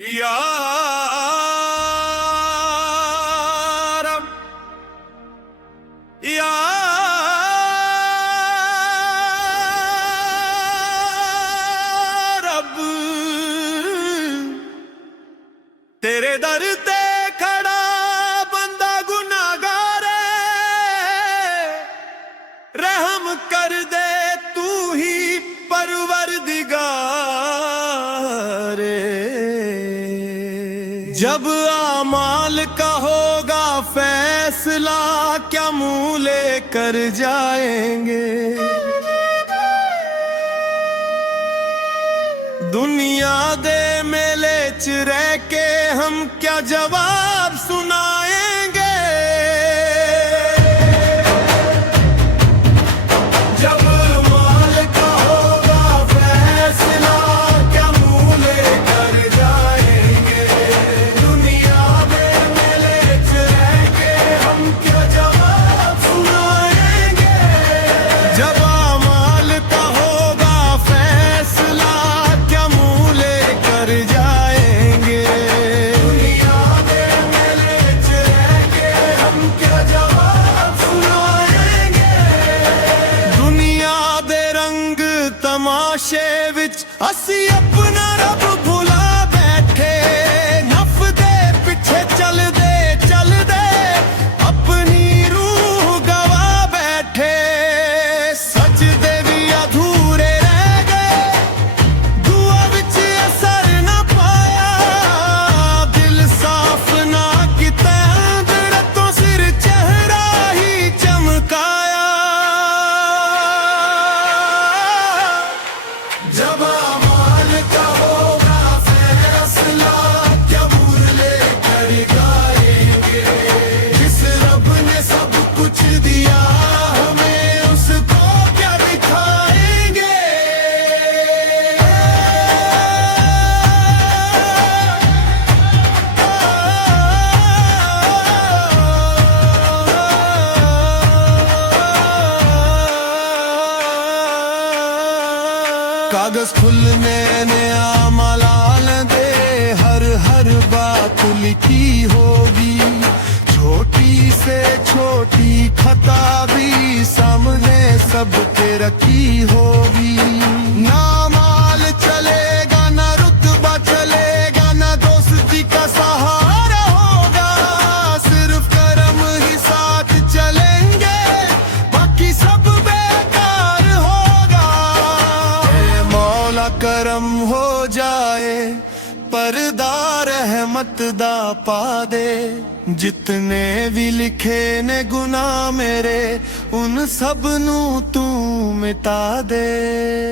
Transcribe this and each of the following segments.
या रब या रब तेरे दर ते खड़ा बंदा गुनाहगार रहम कर दे तू ही परवरदिगार। जब आमाल का होगा फैसला क्या मुंह लेकर जाएंगे। दुनिया दे मेले च रह के हम क्या जवाब सुनाएंगे। जब माल का होगा फैसला क्या मुंह लेकर जाएंगे। दुनिया में मेले च रह के हम क्या जवाब सुनाएंगे। जब माल का होगा फैसला क्या मुंह लेकर जाएंगे। दुनिया में मेले च रह के हम क्या जवाब सुनाएंगे। दुनिया दे रंग तमाशे विच असी अपना रब भुला बैठे। नफ दे पिछे चल दे अपनी रूह गवा बैठे। सजदे भी अधूरे रह गए दुआ विच असर न पाया। दिल साफ ना किते अंदरों सिर चेहरा ही चमकाया। जब अमाल का होगा फैसला क्या मुंह लेकर जाएंगे। जिस रब ने सब कुछ दिया हमें उसको क्या दिखाएंगे। कागज खुलने ने आमलाल दे हर हर बात लिखी होगी। छोटी से छोटी खता भी सामने सबके रखी होगी। ना माल चलेगा ना रुतबा चलेगा ना दोस्ती का सहारा होगा। सिर्फ करम ही साथ चलेंगे बाकी सब बेकार होगा। ए मौला करम हो जाए परदा रहमत दा पा दे। जितने भी लिखे ने गुनाह मेरे उन सब नू तू मिटा दे।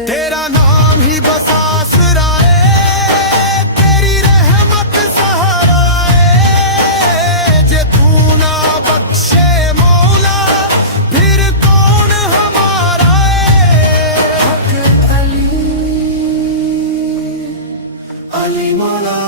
तेरा नाम ही बस आसरा है तेरी रहमत सहारा है। जे तू ना बख्शे मौला फिर कौन हमारा है। अली मौला